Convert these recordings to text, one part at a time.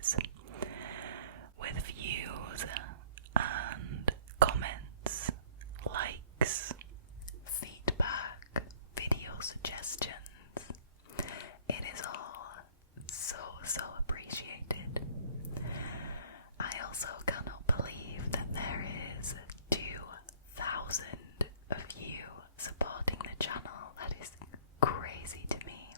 stories with views and comments, likes, feedback, video suggestions. It is all so appreciated. I also cannot believe that there is 2,000 of you supporting the channel. That is crazy to me.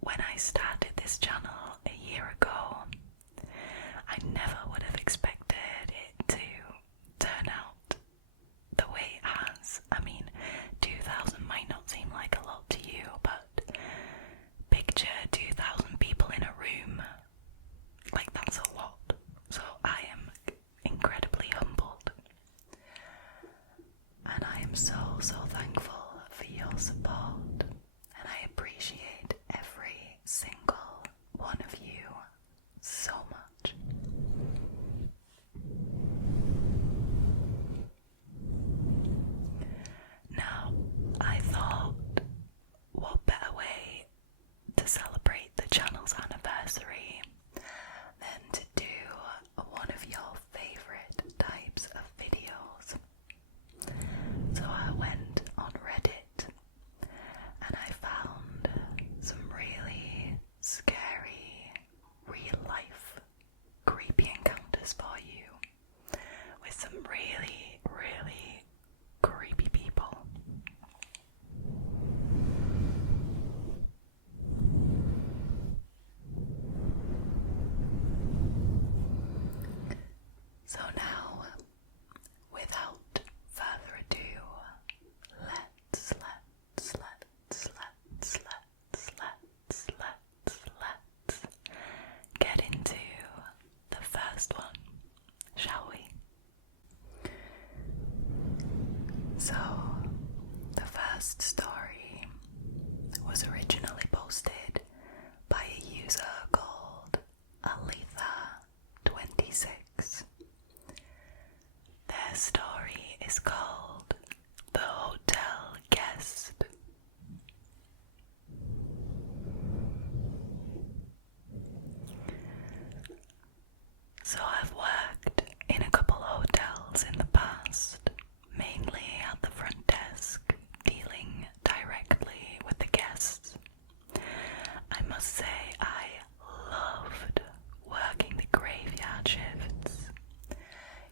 When I started this channel a year ago, I never would have expected it to turn out the way it has. I mean, 2,000 might not seem like a lot to you, but picture 2,000 people in a room. Like, that's a lot. So I am incredibly humbled. And I am so thankful for your support. And I appreciate every single one of you so much. Now, I thought, what better way to celebrate the channel's anniversary than to do one of your favourite types of videos. So I went on Reddit and I found some really scary, real-life, creepy encounters for you with some really creepy people. So now, without further ado, let's get into the first one, shall we? So, the first story was originally posted by a user called Alitha26. Their story is called The Hotel Guest. So I've worked in a couple hotels in the past, mainly at the front desk, dealing directly with the guests. I must say I loved working the graveyard shifts.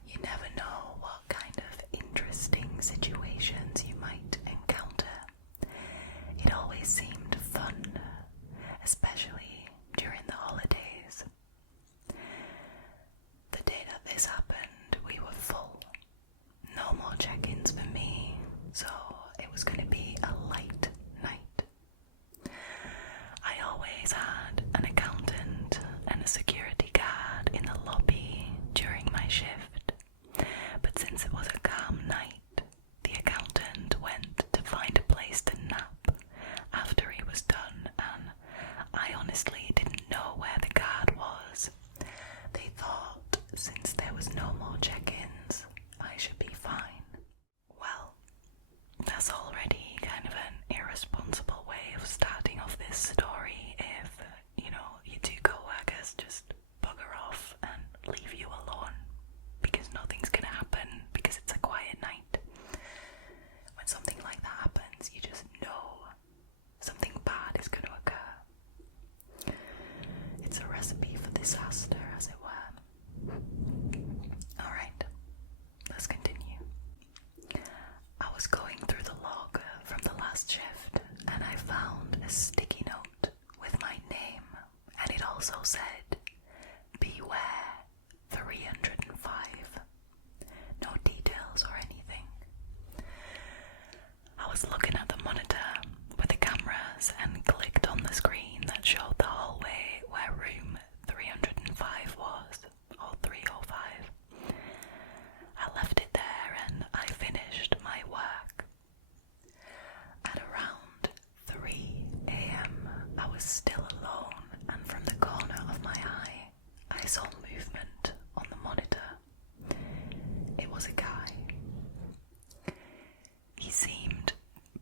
You never know what kind of interesting situations you might encounter. It always seemed fun, especially during the holidays. The day that this happened, we were full. No more check-ins for me, so it was going to be a light night. I always had an accountant and a security guard in the lobby during my shift, but since it was a calm night, the accountant went to find a place to nap after he was done, and I honestly didn't know where the guard was. They thought since there was no more check-ins, I should be fine. Well, that's already kind of an irresponsible way of starting off this story if, your two co-workers just bugger off and leave you alone because nothing's gonna happen because it's a quiet night. When something like that happens, you just know something bad is gonna occur. It's a recipe for disaster, as it were. Alright, let's continue. I was going through the log from the last shift and I found a sticky note with my name, and it also said, "Beware 305. No details or anything. I was looking at the monitor with the cameras and clicked on the screen that showed the hallway where room 305 was, or 305. I left it there and I finished my work. At around 3 a.m. I was still alone, and from the corner of my eye I saw movement on the monitor. It was a guy. He seemed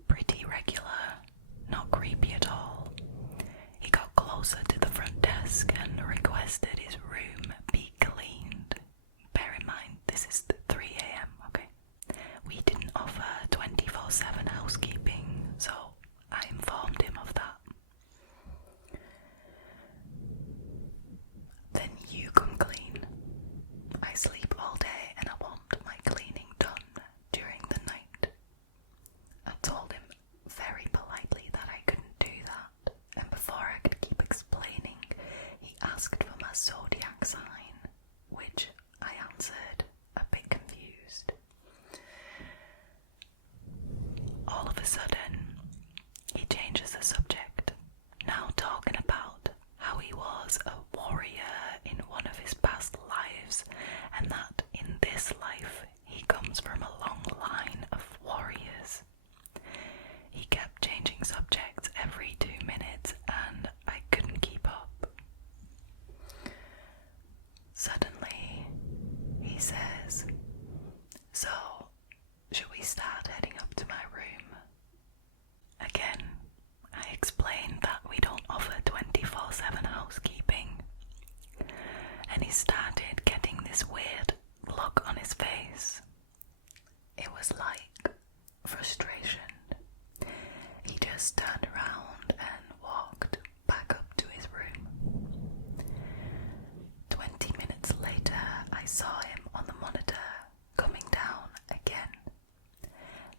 pretty regular, not creepy at all. He got closer to the front desk and zodiac sign, which I answered a bit confused. All of a sudden, he changes the subject, now talking about how he was a warrior in one of his past lives, and that in this life he comes from a long line of warriors. He kept changing subjects every 2 minutes and I couldn't keep up. Suddenly, he says, "So, should we start heading up to my room?" Again, I explained that we don't offer 24/7 housekeeping, and he started getting this weird look on his face. It was like frustration. He just turned around and walked back up to his room. 20 minutes later, I saw him on the monitor coming down again.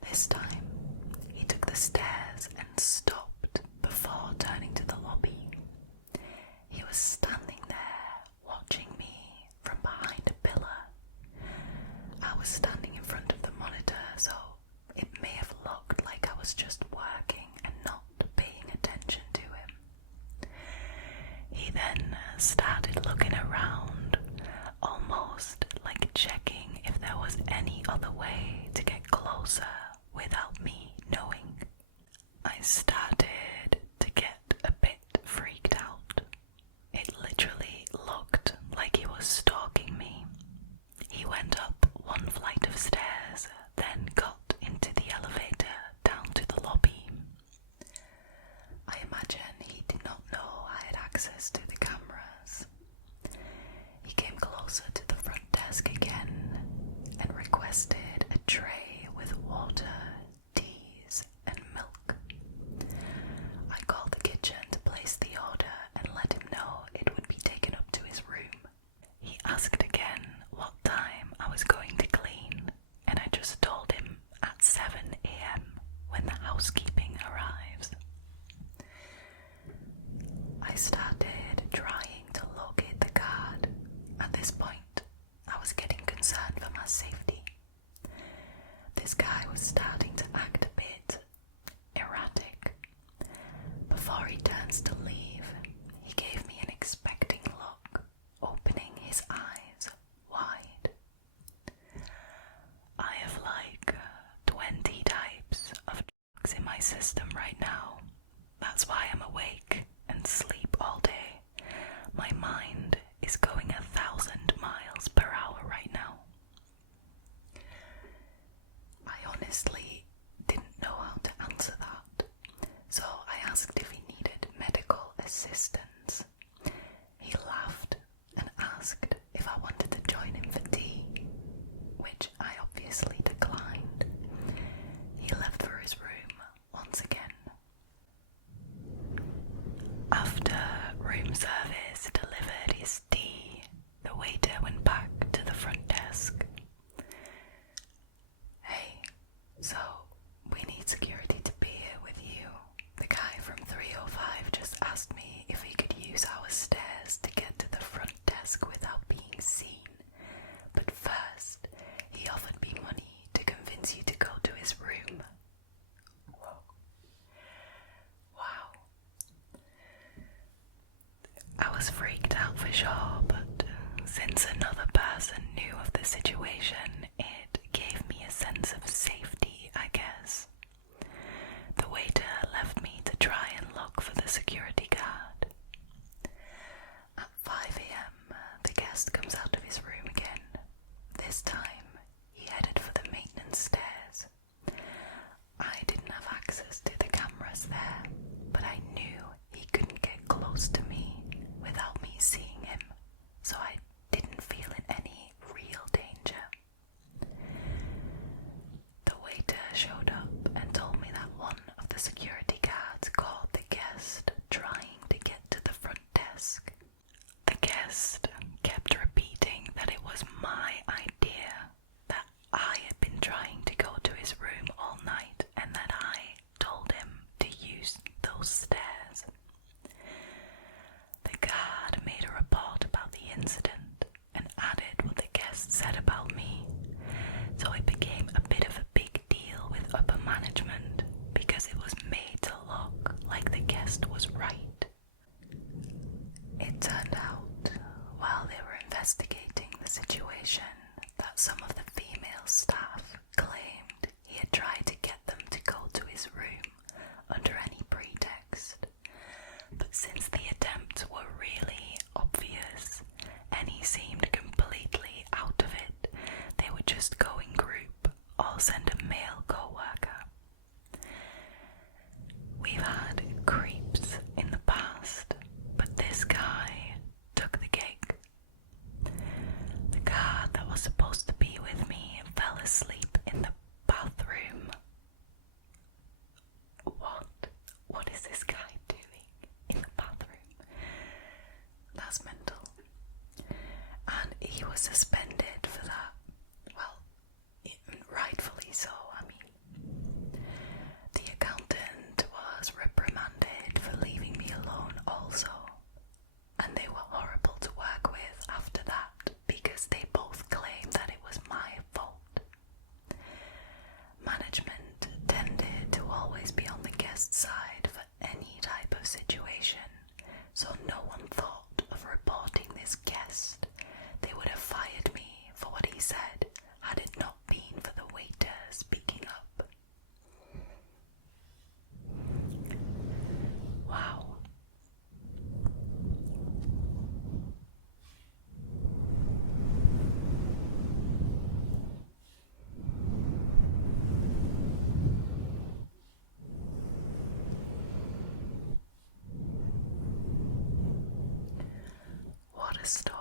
This time, he took the stairs and stopped before turning to the lobby. He was standing there watching me from behind a pillar. I was standing in front of the monitor, so it may have looked like I was just working and not paying attention to him. He then started looking around, almost like checking if there was any other way to get closer without me knowing. I started to get a bit freaked out. It literally looked like he was stalking me. He went up one flight of stairs, then got into the elevator down to the lobby. I imagine he did not know I had access to the cameras. He came closer to the front desk again and requested a tray with water, teas, and milk. I called the kitchen to place the order and let him know it would be taken up to his room. He asked again what time I was going to clean, and I just told him at 7 a.m. when the housekeeping arrives. I started trying to locate the card. At this point, I was getting concerned for my safety. This guy was starting to act a bit erratic. Before he turns to leave, he gave me an expecting look, opening his eyes wide. I have like 20 types of drugs in my system right now. That's why I'm awake and sleep all day. My mind is going 1,000 miles per hour right now. I honestly didn't know how to answer that, so I asked if he needed medical assistance. He laughed and asked if I wanted to join him for tea, which I obviously declined. He left for his room once again. After room service delivered his tea, the waiter went back to the front desk. "Hey, so we need security to be here with you. The guy from 305 just asked me if he could use our stairs to get to the front desk without being seen. But first, he offered me money to convince you to go to his room." Whoa. Wow. I was freaked out for sure, but since another person knew of the situation, it gave me a sense of safety, I guess. The waiter left me to try and look for the security guard. At 5 a.m, the guest comes out of his room again. This time, he headed for the maintenance stairs. I didn't have access to the cameras there, but I knew he couldn't get close to me without me seeing him, so I didn't feel in any real danger. The waiter showed up and told me that one of the security guards caught the guest trying to get to the front desk. The guest kept repeating that it was my idea, that I had been trying to go to his room all night and that I told him to use those stairs. The guard made a report about investigating the situation that some of the female staff claimed he had tried to get them to go to his room under any pretext. But since the attempts were really obvious and he seemed completely out of it, they would just go in group or send a male co-worker. We've had creeps in the past, but this guy took the gig. The guard that was supposed to be with me fell asleep in the bathroom. What is this guy doing in the bathroom? That's mental. And he was suspended for that. Well, rightfully so, I mean. The accountant was reprimanded for leaving me alone also. And they were horrible to work with after that because they both claimed that it was my fault. Management tended to always be on the guest side for any type of situation, so no one thought of reporting this guest. They would have fired me for what he said had it not been for the waiter speaking up. Wow. What a story,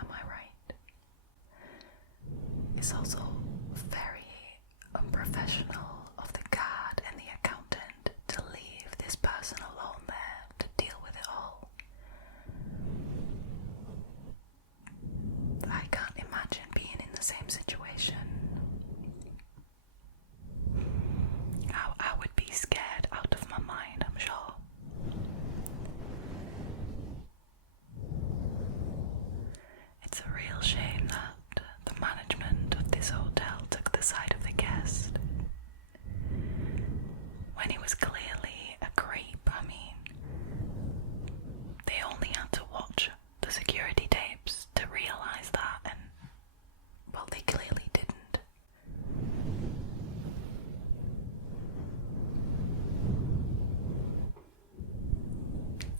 am I right? It's also very unprofessional of the guard and the accountant to leave this person alone there to deal with it all. I can't imagine being in the same situation. I would be scared out of my mind, I'm sure. It's a real shame that the management of this hotel took the side of the guest. When he was clearly a creep, I mean, they only had to watch the security tapes to realise that, and, well, they clearly didn't.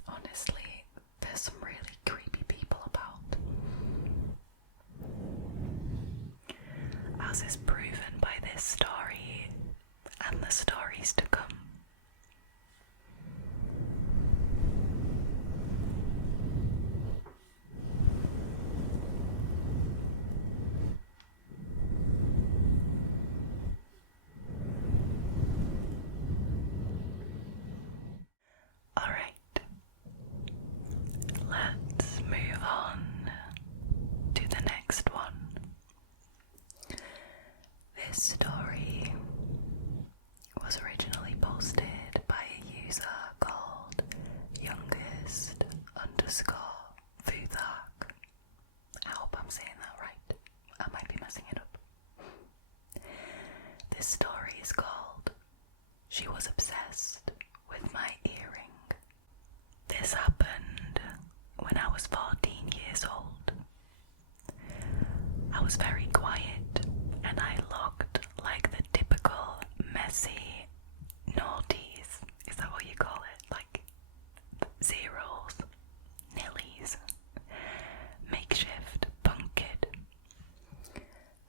Honestly, there's some really creepy people about. As is proven by this story and the stories to come. Alright, let's move on to the next one. This story was originally posted by a user called youngest _ Futhark. I hope I'm saying that right. I might be messing it up. This story is called She Was Obsessed with My Earring. This happened when I was 14 years old. I was very quiet and I looked like the typical messy naughties. Is that what you call it? Like zeros, nillies, makeshift punk kid.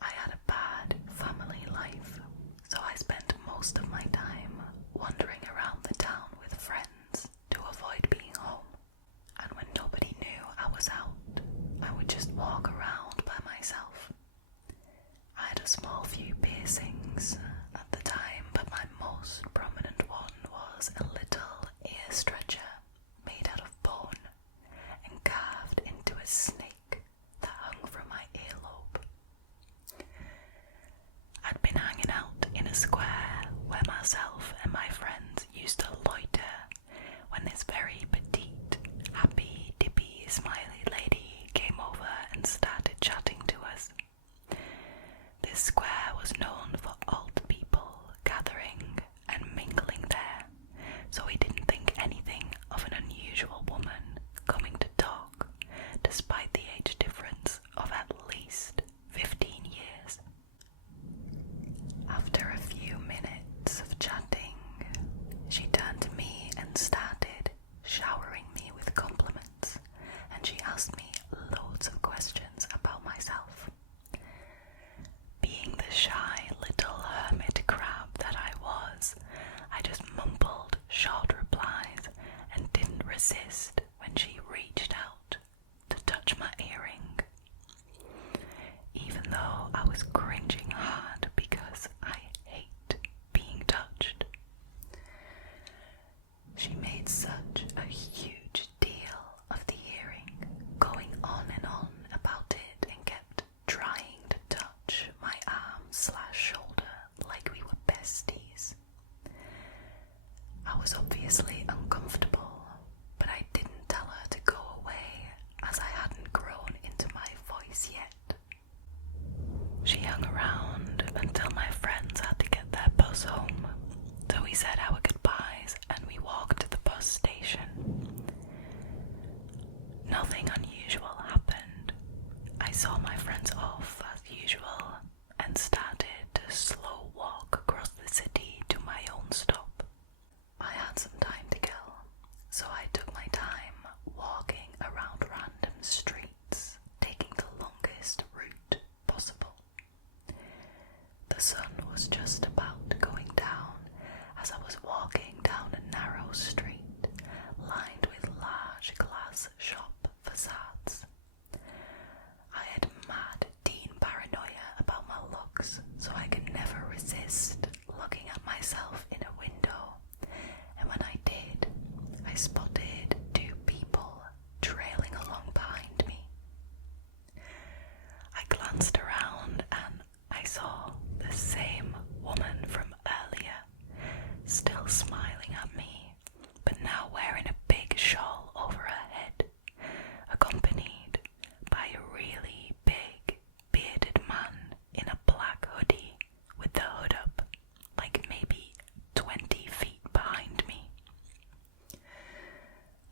I had a bad family life, so I spent most of my time wandering around the town with friends to avoid being home. And when nobody knew I was out, I would just walk around by myself. I had a small few piercings at the time, but my most prominent one was a little ear stretcher made out of bone and carved into a snake that hung from my earlobe. I'd been hanging out in a square where myself and my friends used to loiter when this very petite, happy, dippy, smiley lady came over and started chatting to us. This square was known for old people gathering and mingling there, so we didn't think anything of an unusual woman coming to talk, despite the age difference The sun was just about going down as I was walking down a narrow street lined with large glass shop facades. I had mad teen paranoia about my looks, so I could never resist looking at myself in a window, and when I did, I spotted two people trailing along behind me. I glanced around and I saw the same woman from earlier, still smiling at me, but now wearing a big shawl over her head, accompanied by a really big, bearded man in a black hoodie with the hood up, like maybe 20 feet behind me.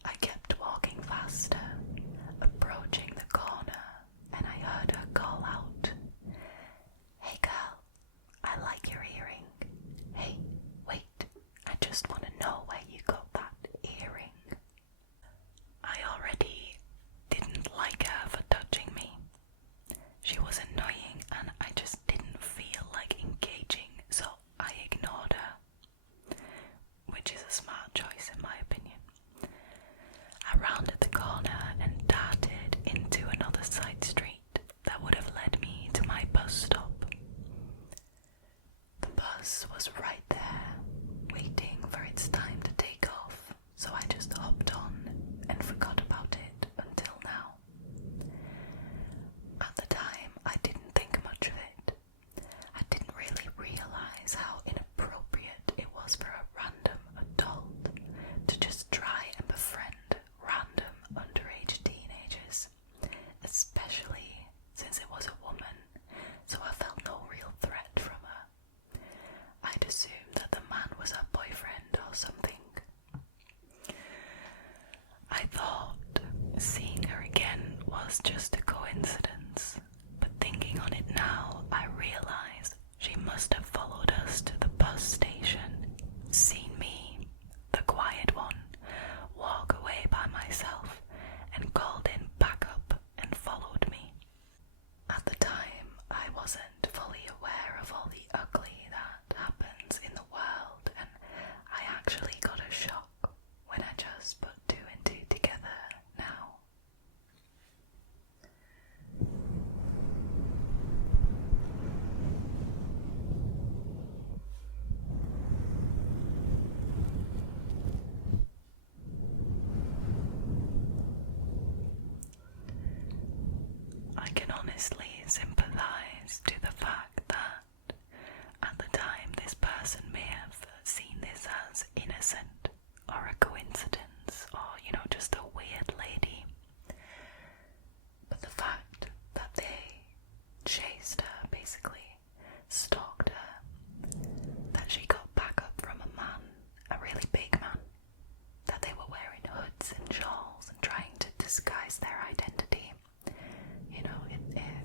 I kept walking faster, approaching the corner, and I heard her call out, "Hey girl, I like your earring. Hey, wait, I just want to know where you got that earring." I already didn't like her for touching me. She was annoying and I just didn't feel like engaging, so I ignored her, which is a smart choice in my opinion. I rounded the corner and darted into another side street that would have led me to my bus stop. The bus was right there, waiting for its time to take off, so I just hopped on and forgot about it until now. At the time, I didn't think much of it. I didn't really realize how inappropriate it was for a random adult to just try and befriend random underage teenagers, especially since it was a woman, so I felt no real threat from her. I'd assumed that the man was her boyfriend or something. I thought seeing her again was just a coincidence, but thinking on it now, I realized she must have followed us to the bus station, seen me, the quiet one, walk away by myself, and called in backup and followed me. At the time, I wasn't fully aware of all the ugly that happens in the world, and I actually got a shock when I just put two and two together now. I can honestly sympathize to the fact that at the time this person may have seen this as innocent or a coincidence or, just a weird lady. But the fact that they chased her, basically stalked her, that she got backup from a man, a really big man, that they were wearing hoods and shawls and trying to disguise their identity,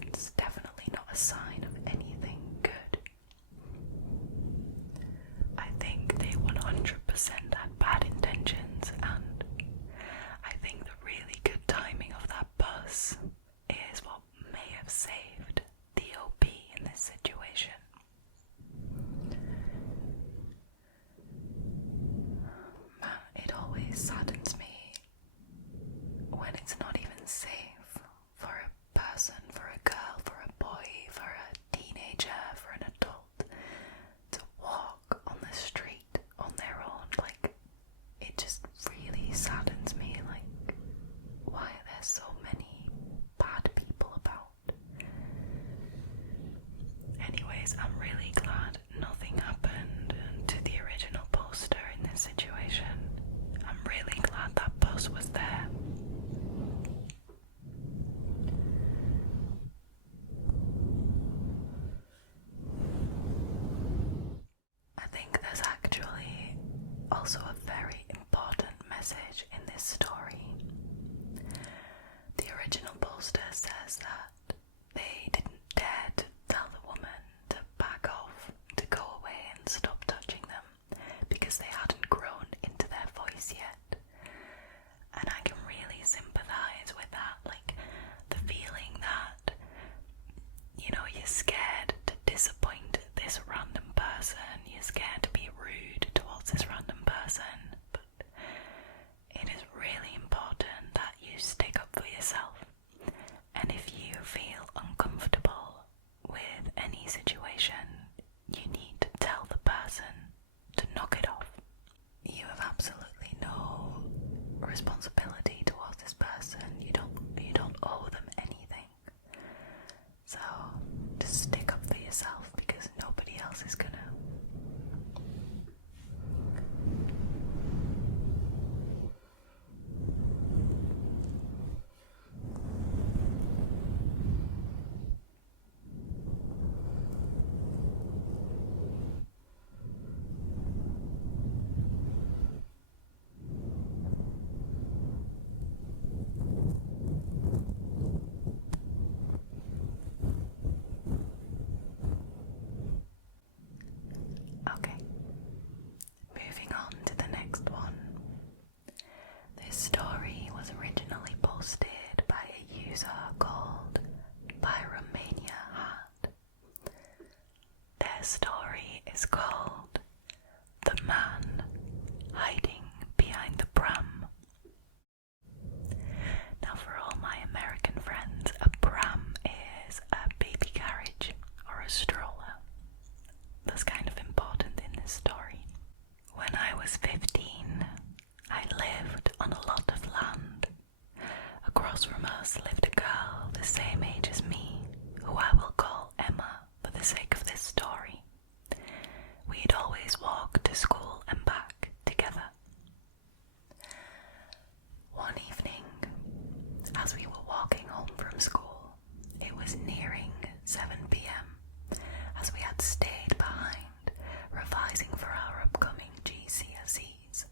it's definitely not a sign of anything good. I think they 100% had bad intentions, and I think the really good timing of that bus is what may have saved the OP in this situation. It always saddens me when it's not even safe for a person, for a girl, for a boy, for a teenager, for an adult to walk on the street on their own. Like, it just really saddens me, like, why are there so many bad people about? Anyways, I'm really glad nothing happened to the original poster in this situation. I'm really glad that bus was there. I think there's actually also a very important message in this story. The original poster says that they didn't dare to tell the woman to back off, to go away and stop touching them, because they hadn't grown into their voice yet. And I can really sympathize with that, like the feeling that, you're scared to disappoint this this story is called The Man Hiding Behind the Pram. Now, for all my American friends, a pram is a baby carriage or a stroller. That's kind of important in this story. When I was 15, I lived on a lot of land. Across from us lived a girl the same age as me, who I will call Emma for the sake of this story. We'd always walk to school and back together. One evening, as we were walking home from school, it was nearing 7 p.m. as we had stayed behind revising for our upcoming GCSEs,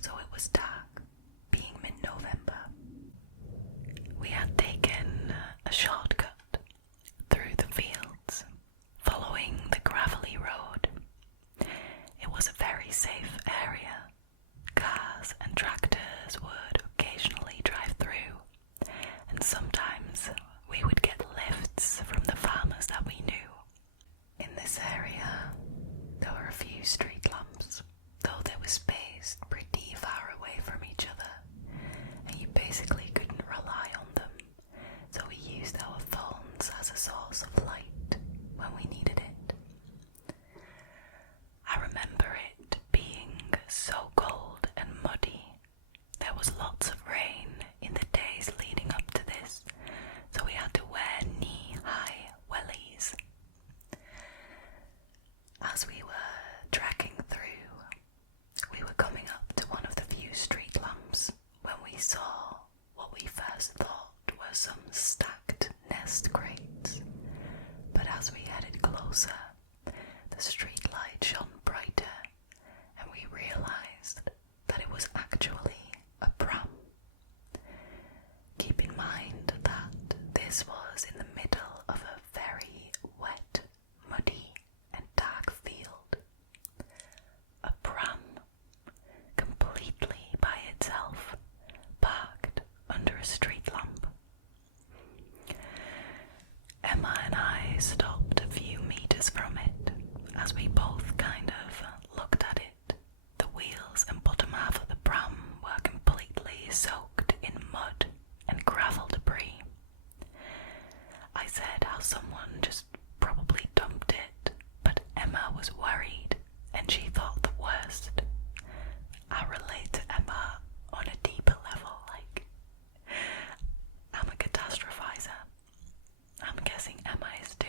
so it was dark, being mid-November. We had taken a shortcut through the fields, following the gravelly road. It was a very safe area. Cars and tractors would occasionally drive through, and sometimes we would get lifts from the farmers that we knew. In this area, there were a few street lamps, though they were spaced pretty far away from each other, and you basically couldn't rely on them, so we used our phones as a source of light when we needed it. I remember it being so cold and muddy. There was lots of rain in the days leading up to this, so we had to wear knee-high wellies. As we were trekking through, we were coming up to one of the few street lamps when we saw what we first thought were some stacked nest crates. But as we headed closer, the street light shone brighter, and we realized that it was actually a pram. Keep in mind that this was in the middle of a very wet, muddy, and dark field. A pram, completely by itself, parked under a street lamp. Emma and I stopped a few meters from it as we both kind of looked at it. The wheels and bottom half of the pram were completely soaked in mud and gravel debris. I said how someone just probably dumped it, but Emma was worried and she thought the worst. I relate to Emma on a deeper level, like, I'm a catastrophizer. I'm guessing Emma is too.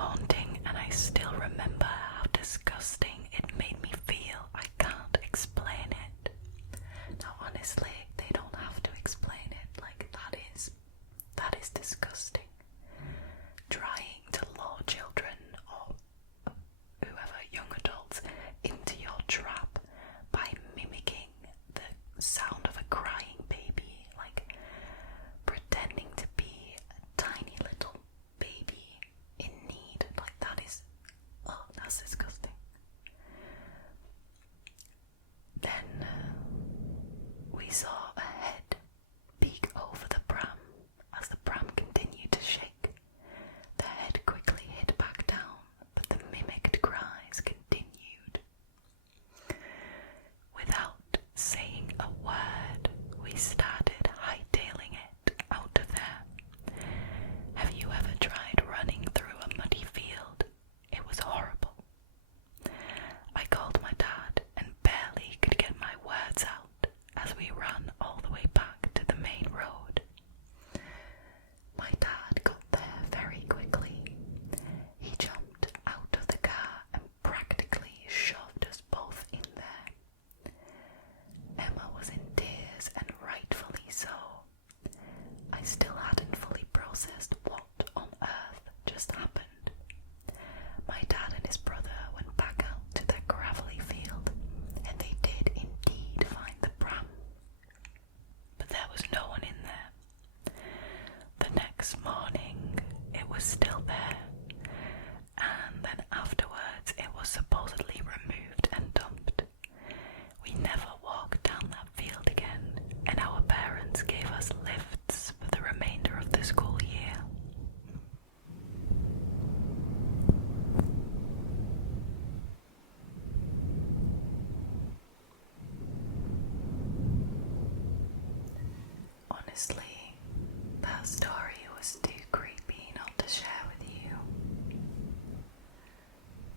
haunting, and I still remember how disgusting it made me feel. I can't explain it. Now honestly, they don't have to explain it. Like, that is disgusting. Trying to lure children or whoever, young adults, into your trap by mimicking the sound of a crying baby, like pretending to be a tiny little baby in need, like that's disgusting. Then we saw a head peek over the pram. As the pram continued to shake, the head quickly hid back down, but the mimicked cries continued. Without saying a word, we started hightailing it out of there. Have you ever tried running through a muddy field? It was horrible. I called my dad and barely could get my words out as we ran all the way back to the main road. My dad got there very quickly. He jumped out of the car and practically shoved us both in there. Emma was in tears, and rightfully so. I still hadn't fully processed what on earth just happened. My dad and his brother went back out to their gravelly field, and they did indeed find the pram. But there was no one in there. The next morning, it was still there, and then afterwards it was supposedly removed and dumped. We never walked down that field again, and our parents gave us lifts for the remainder of the school year. Honestly, that story was too creepy not to share with you.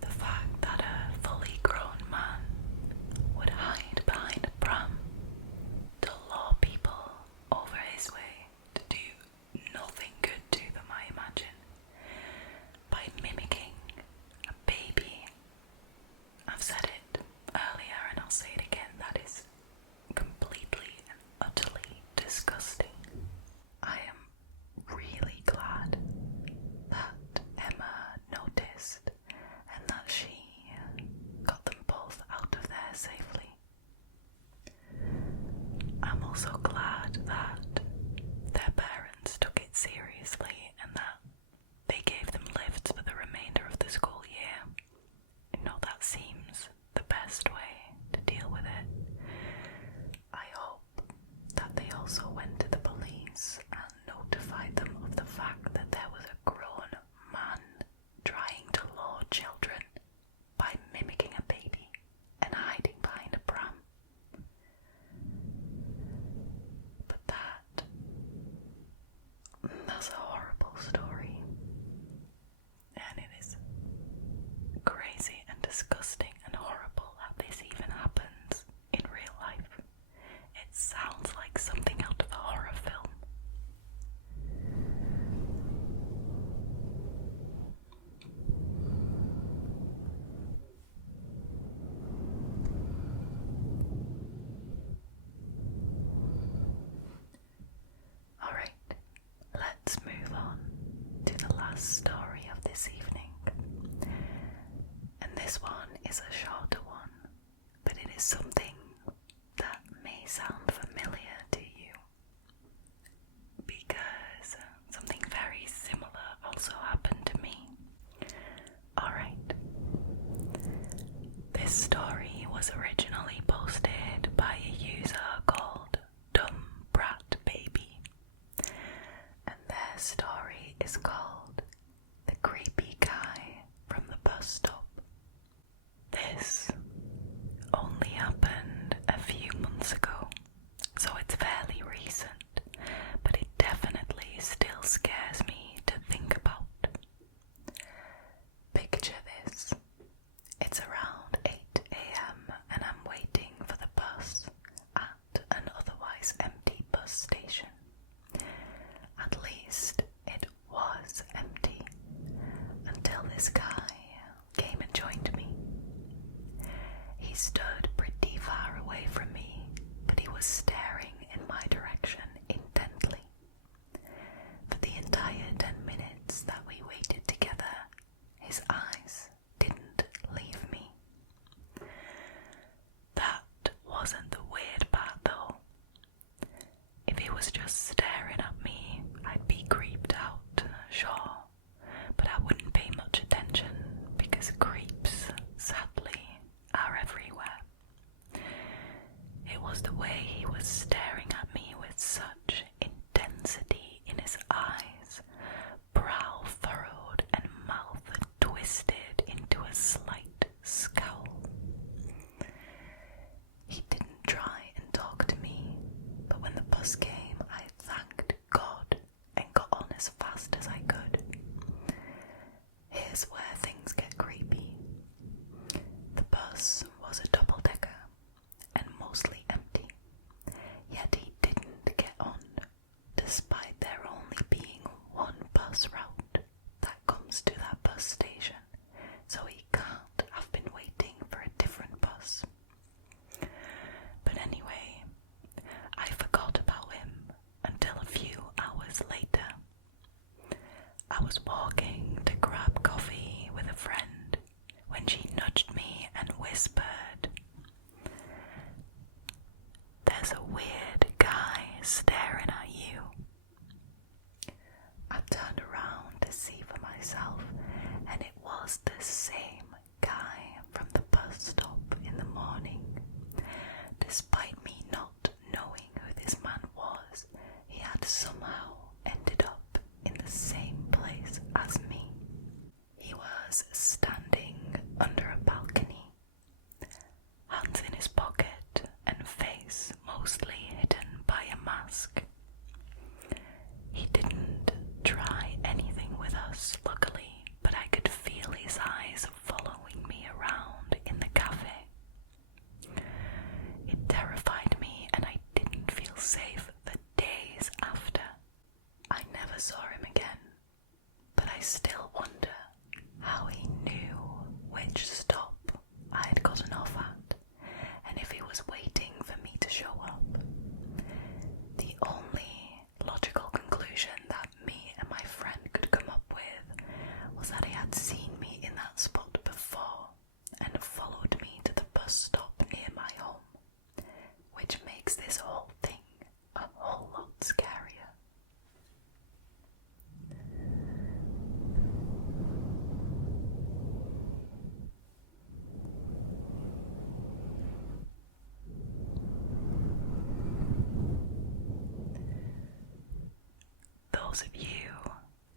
The fact that a fully grown man would hide behind a pram to lure people over his way to do nothing good to them, I imagine, by mimicking a baby. I've said it earlier and I'll say it again, that is completely and utterly disgusting. I am really glad that Emma noticed and that she got them both out of there safely. I'm also glad that their parents took it seriously and that they gave them lifts for the remainder of the school year. You know, that seems the best way to deal with it. I hope that they also went to the police and notified them of the fact that there was a grown man trying to lure children by mimicking a baby and hiding behind a pram. But that's a horrible story. And it is crazy and disgusting and horrible that this even happens in real life. It sounds like something out of a horror film. Alright, let's move on to the last story of this evening. And this one is a shorter one, but it is something that may sound familiar to you, because something very similar also happened to me. Alright, this story was originally posted by a user called dumbbratbaby, and their story is called The Creepy Guy from the Bus Stop. This only happened a few months ago, so it's fairly recent, but it definitely still scares me to think about. Picture this. It's around 8 a.m. and I'm waiting for the bus at an otherwise empty bus station. At least it was empty until this this guy came and joined me. He stood pretty far away from me, but he was staring in my direction intently. For the entire 10 minutes that we waited together, his eyes didn't leave me. That wasn't the weird part though. If he was just staring at me, I'd be creeped out, sure, but I wouldn't pay much attention because creeps, sadly, are everywhere. It was the way he was staring at me with such intensity in his eyes, brow furrowed and mouth twisted into a slight scowl. He didn't try and talk to me, but when the bus came, I thanked God and got on as fast as I could. Here's where things get creepy. The bus was a double-decker and mostly empty, yet he didn't get on, despite there only being one bus route that comes to that bus station, so he can't have been waiting for a different bus. But anyway, I forgot about him until a few hours later. I was walking to grab coffee with a friend when she nudged me and whispered, "There's a weird guy staring at you." I turned around to see for myself, and it was the same guy from the bus stop in the morning. Despite me not knowing who this man was, he had somehow ended up in the same place as me. He was standing under a balcony, hands in his pocket and face mostly hidden by a mask. He didn't try anything with us, luckily, but I could feel his eyes following me around in the cafe. It terrified me and I didn't feel safe for days after. I never saw him again, but I still wonder how he knew which stop I had gotten off at, and if he was waiting for me to show up. The only logical conclusion that me and my friend could come up with was that he had seen me in that spot before and followed me to the bus stop near my home, which makes this whole thing a whole lot scarier. Those of you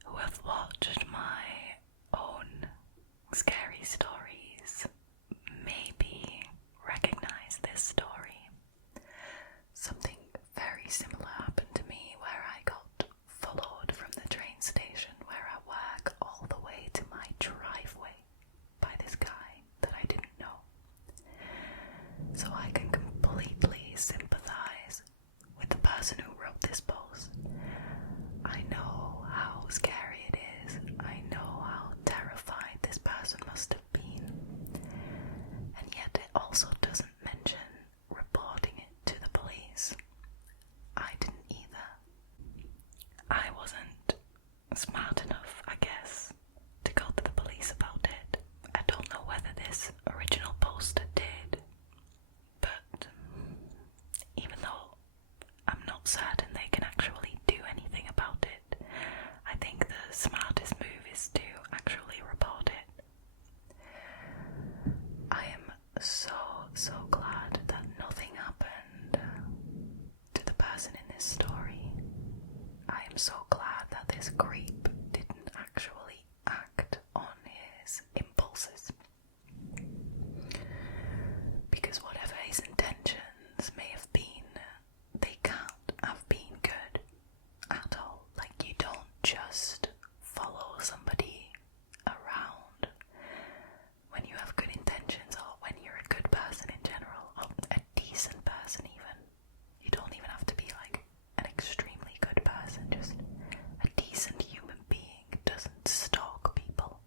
who have watched my own scary stories maybe recognize this story. Something very similar happened to me where I got followed from the train station where I work all the way to my driveway by this guy that I didn't know. So I can completely sympathize with the person who wrote this post. I know how scary it is. I know how terrified this person must have been. And yet it also doesn't mention reporting it to the police. I didn't either. I wasn't smart enough, I guess, to go to the police about it. I don't know whether this original poster did, but even though I'm not certain they can actually do anything about it, I think the smartest move is to actually report it. I am so glad that nothing happened to the person in this story. I am so glad that this creep didn't actually act on his impulses. Because whatever his intentions may have been, they can't have been good at all. Like, you don't just follow somebody around when you have good intentions, or when you're a good person in general, or a decent person even. You don't even have to be like an extremely good person, just a decent human being doesn't stalk people.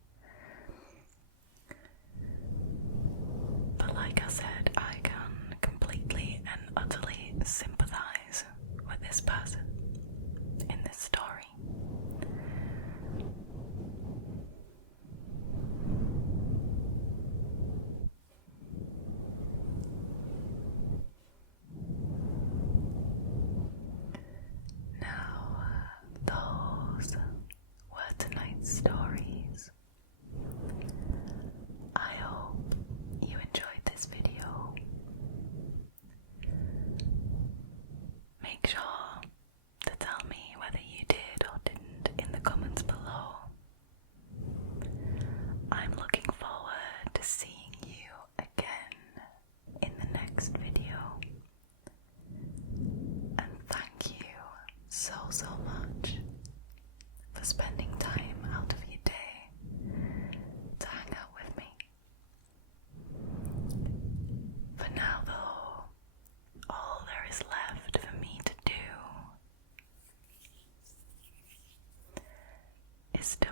stories. I hope you enjoyed this video. Make sure to tell me whether you did or didn't in the comments below. I'm looking forward to seeing you again in the next video. And thank you so much for spending time out of your day to hang out with me. For now though, all there is left for me to do is to